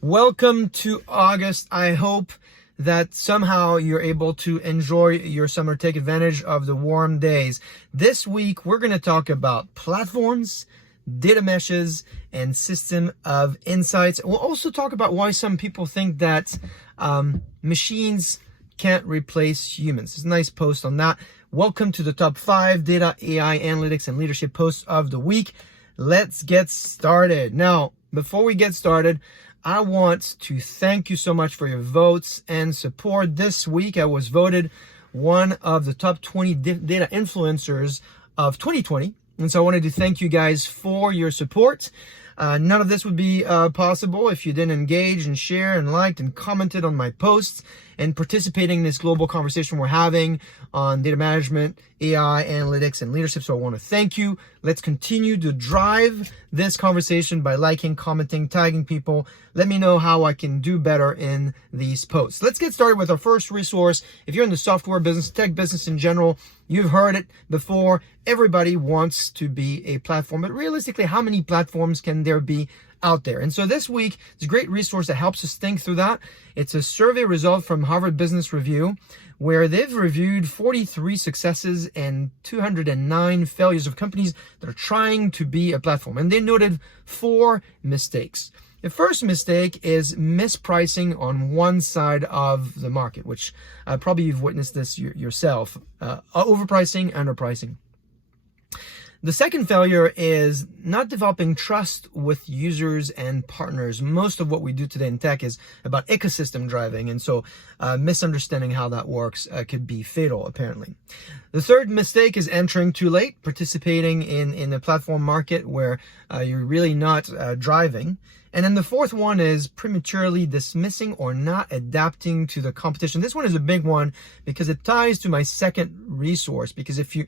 Welcome to August. I hope that somehow you're able to enjoy your summer, take advantage of the warm days. This week, we're going to talk about platforms, data meshes, and system of insights. We'll also talk about why some people think that machines can't replace humans. There's a nice post on that. Welcome to the top 5 data, AI, analytics, and leadership posts of the week. Let's get started. Now, before we get started, I want to thank you so much for your votes and support. This week, I was voted one of the top 20 data influencers of 2020. And so I wanted to thank you guys for your support. None of this would be possible if you didn't engage and share and liked and commented on my posts and participating in this global conversation we're having on data management, AI, analytics, and leadership. So I want to thank you. Let's continue to drive this conversation by liking, commenting, tagging people. Let me know how I can do better in these posts. Let's get started with our first resource. If you're in the software business, tech business in general, you've heard it before. Everybody wants to be a platform, but realistically, how many platforms can there be out there? And so this week, it's a great resource that helps us think through that. It's a survey result from Harvard Business Review, where they've reviewed 43 successes and 209 failures of companies that are trying to be a platform. And they noted 4 mistakes. The first mistake is mispricing on one side of the market, which probably you've witnessed this yourself. Overpricing, underpricing. The second failure is not developing trust with users and partners. Most of what we do today in tech is about ecosystem driving, and so misunderstanding how that works could be fatal, apparently. The third mistake is entering too late, participating in a platform market where you're really not driving. And then the fourth one is prematurely dismissing or not adapting to the competition. This one is a big one because it ties to my second resource. Because if you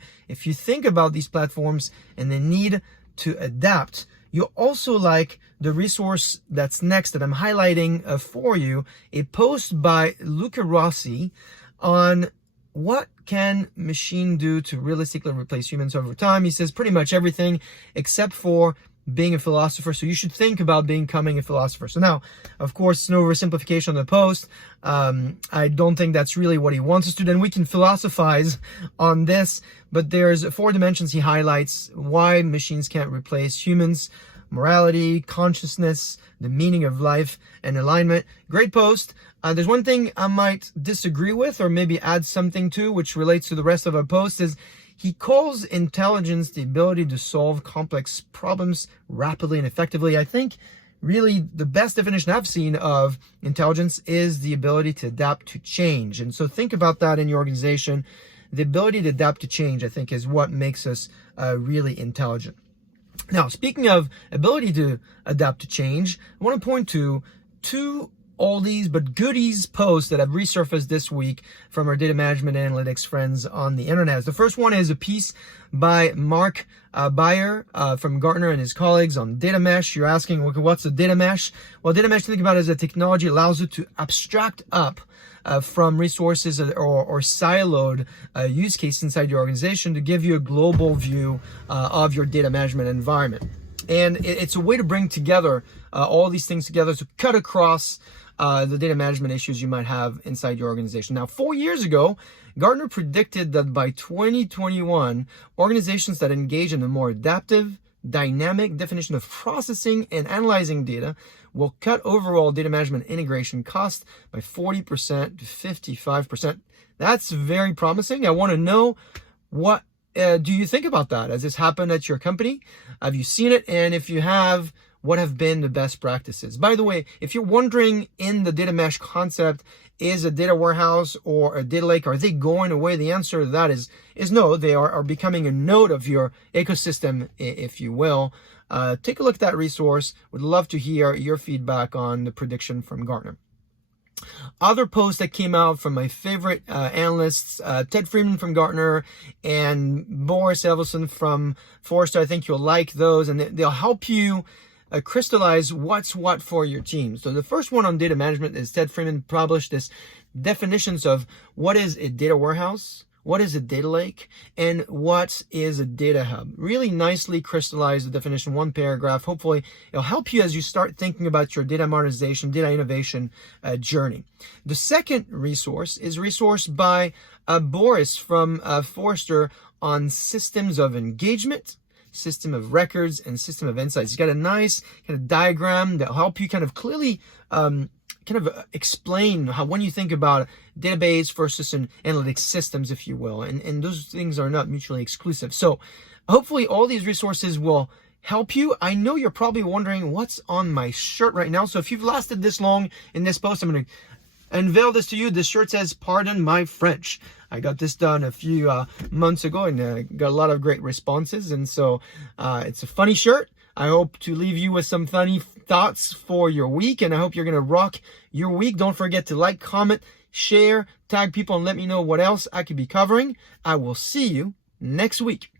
think about these platforms and the need to adapt, you also like the resource that's next that I'm highlighting for you, a post by Luca Rossi on what can machine do to realistically replace humans over time. He says pretty much everything except for being a philosopher. So you should think about becoming a philosopher. So now, of course, no oversimplification on the post. I don't think that's really what he wants us to do. And we can philosophize on this, but there's 4 dimensions he highlights why machines can't replace humans: morality, consciousness, the meaning of life, and alignment. Great post. There's one thing I might disagree with or maybe add something to, which relates to the rest of our post, is he calls intelligence the ability to solve complex problems rapidly and effectively. I think really the best definition I've seen of intelligence is the ability to adapt to change. And so think about that in your organization. The ability to adapt to change, I think, is what makes us really intelligent. Now, speaking of ability to adapt to change, I want to point to 2 oldies but goodies posts that have resurfaced this week from our data management analytics friends on the internet. The first one is a piece by Mark Beyer from Gartner and his colleagues on data mesh. You're asking, okay, what's a data mesh? Well, data mesh, think about it as a technology that allows you to abstract up from resources or siloed use case inside your organization to give you a global view of your data management environment. And it's a way to bring together all these things together to cut across the data management issues you might have inside your organization. Now, 4 years ago, Gartner predicted that by 2021, organizations that engage in a more adaptive, dynamic definition of processing and analyzing data will cut overall data management integration cost by 40% to 55%. That's very promising. I want to know, what do you think about that? Has this happened at your company? Have you seen it? And if you have, what have been the best practices? By the way, if you're wondering in the data mesh concept, is a data warehouse or a data lake, are they going away? The answer to that is no. They are becoming a node of your ecosystem, if you will. Take a look at that resource. Would love to hear your feedback on the prediction from Gartner. Other posts that came out from my favorite analysts, Ted Freeman from Gartner and Boris Evelson from Forrester. I think you'll like those, and they'll help you crystallize what's what for your team. So the first one on data management is Ted Freeman published this definitions of what is a data warehouse, what is a data lake, and what is a data hub. Really nicely crystallize the definition, one paragraph. Hopefully, it'll help you as you start thinking about your data modernization, data innovation journey. The second resource is a resource by Boris from Forrester on systems of engagement, system of records, and system of insights. He's got a nice kind of diagram that'll help you kind of clearly explain how, when you think about database versus an analytics systems, if you will, and those things are not mutually exclusive. So hopefully all these resources will help you. I know you're probably wondering what's on my shirt right now. So if you've lasted this long in this post, I'm going to unveil this to you. This shirt says, "Pardon my French." I got this done a few months ago and got a lot of great responses. And so it's a funny shirt. I hope to leave you with some funny thoughts for your week. And I hope you're going to rock your week. Don't forget to like, comment, share, tag people, and let me know what else I could be covering. I will see you next week.